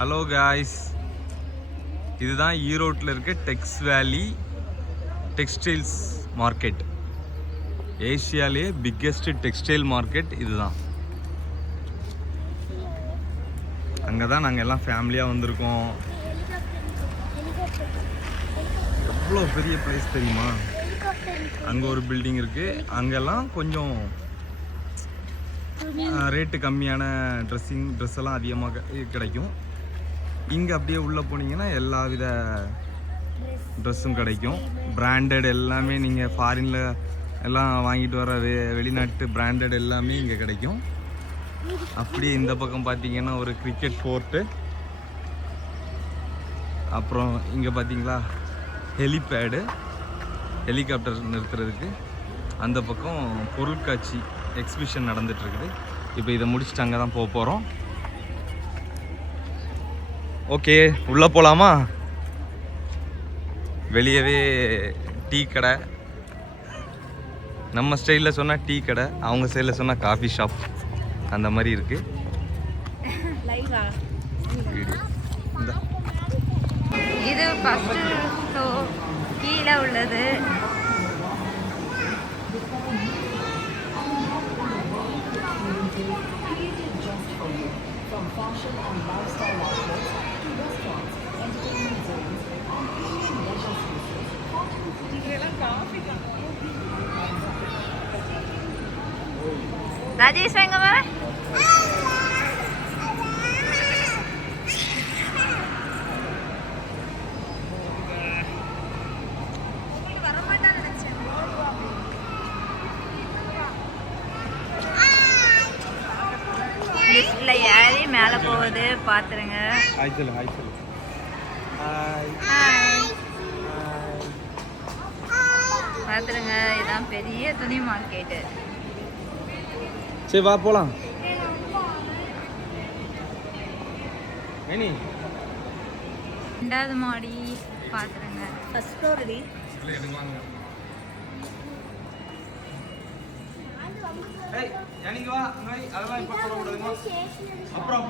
Hello guys, இதுதான் ஈரோட்டில் இருக்க டெக்ஸ் வேலி டெக்ஸ்டைல்ஸ் மார்க்கெட். ஏஷியாலேயே பிக்கெஸ்ட் டெக்ஸ்டைல் மார்க்கெட் இதுதான். அங்கே தான் நாங்கள் எல்லாம் ஃபேமிலியாக வந்திருக்கோம். எவ்வளோ பெரிய பிளேஸ் தெரியுமா? அங்கே ஒரு பில்டிங் இருக்குது. அங்கெல்லாம் கொஞ்சம் ரேட்டு கம்மியான ட்ரெஸ் எல்லாம் அதிகமாக கிடைக்கும். இங்கே அப்படியே உள்ளே போனீங்கன்னா எல்லா வித ட்ரெஸ்ஸும் கிடைக்கும். பிராண்டட் எல்லாமே நீங்கள் ஃபாரினில் எல்லாம் வாங்கிட்டு வர வெளிநாட்டு பிராண்டட் எல்லாமே இங்கே கிடைக்கும். அப்படியே இந்த பக்கம் பார்த்தீங்கன்னா ஒரு கிரிக்கெட் கோர்ட்டு, அப்புறம் இங்கே பார்த்தீங்களா ஹெலிபேடு, ஹெலிகாப்டர் நிறுத்துறதுக்கு. அந்த பக்கம் பொருட்காட்சி எக்ஸிபிஷன் நடந்துகிட்ருக்குது. இப்போ இதை முடிச்சுட்டு அங்கே தான் போக போகிறோம். ஓகே, உள்ளே போகலாமா? வெளியவே டீ கடை, நம்ம ஸ்டைலில் சொன்னால் டீ கடை, அவங்க ஸ்டைலில் சொன்னால் காஃபி ஷாப், அந்த மாதிரி இருக்குது. இது ஃபர்ஸ்ட் ஃப்ளோர் கீழே உள்ளது. ராஜேஷ் எங்க வர? லிஃப்ட்ல ஏறி மேலே போகுது, பார்த்துருங்க. பார்த்துருங்க, இதான் பெரிய துணி மார்க்கெட்டு. சரி வா போலாம். ரெண்டாவது மாடி பார்த்துருங்க. First floor ready. அதெல்லாம் இப்போ அப்புறம்